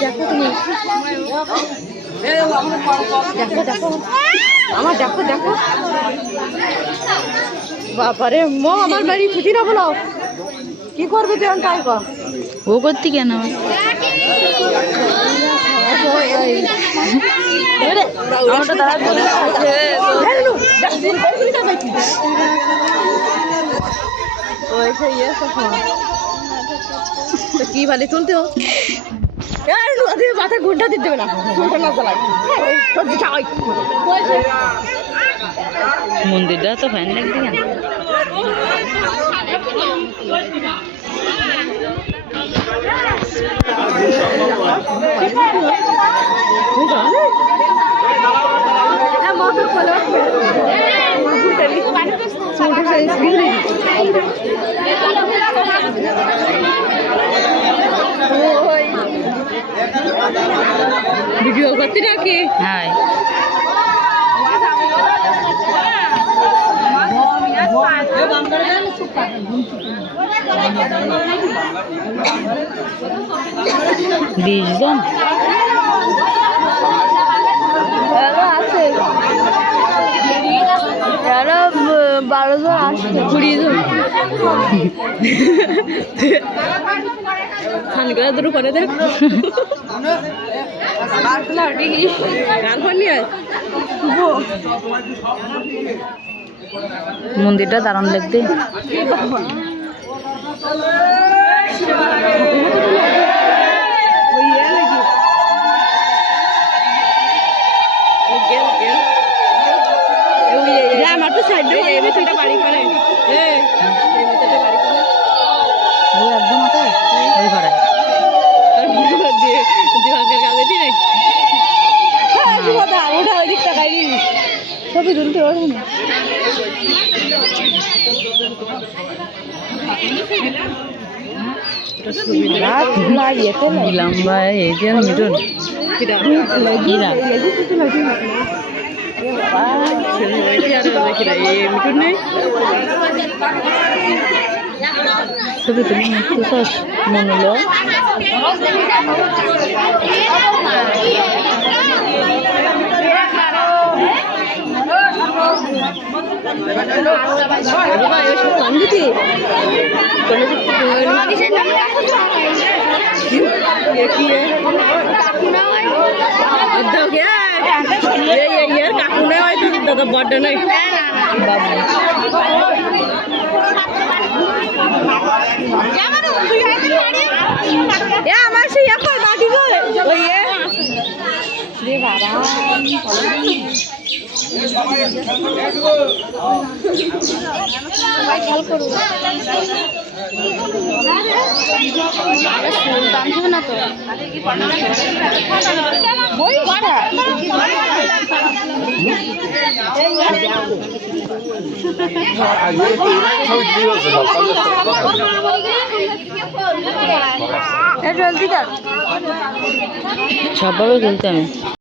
দেখো তুমি দেখো দেখো আমার দেখো দেখো বাবারে মো আমার বাড়ি ছুটি না বলো কি করবে তুই তাই কর ও করতে কেন কি ভালো চলতে মাথায় ঘুরটা দিতে দেবে না মন্দিরটা তো ফ্যান লাগবে কেন ভিডিও করতে নাকি হ্যাঁ বিশজন আছে 12 জন আসছে 20 জন খান করে দুটো করে দেখ মন্দিরটা দারুণ লাগতে আমার তো সাইড বাড়ি করে একদম ওই ঘরে ওটা ওই দিকটা গাড়ি ছবি তুলতে পারবো না লম্বা এই যে মিটুন ছবি তুমি মুক্তি মনলো কাকুনা হয়তো দাদা বড্ড নাই আমার সেই বাকি করে বাবা খেয়াল করবো দাম দেবে না তো জলদি সবভাবে খেলতে আমি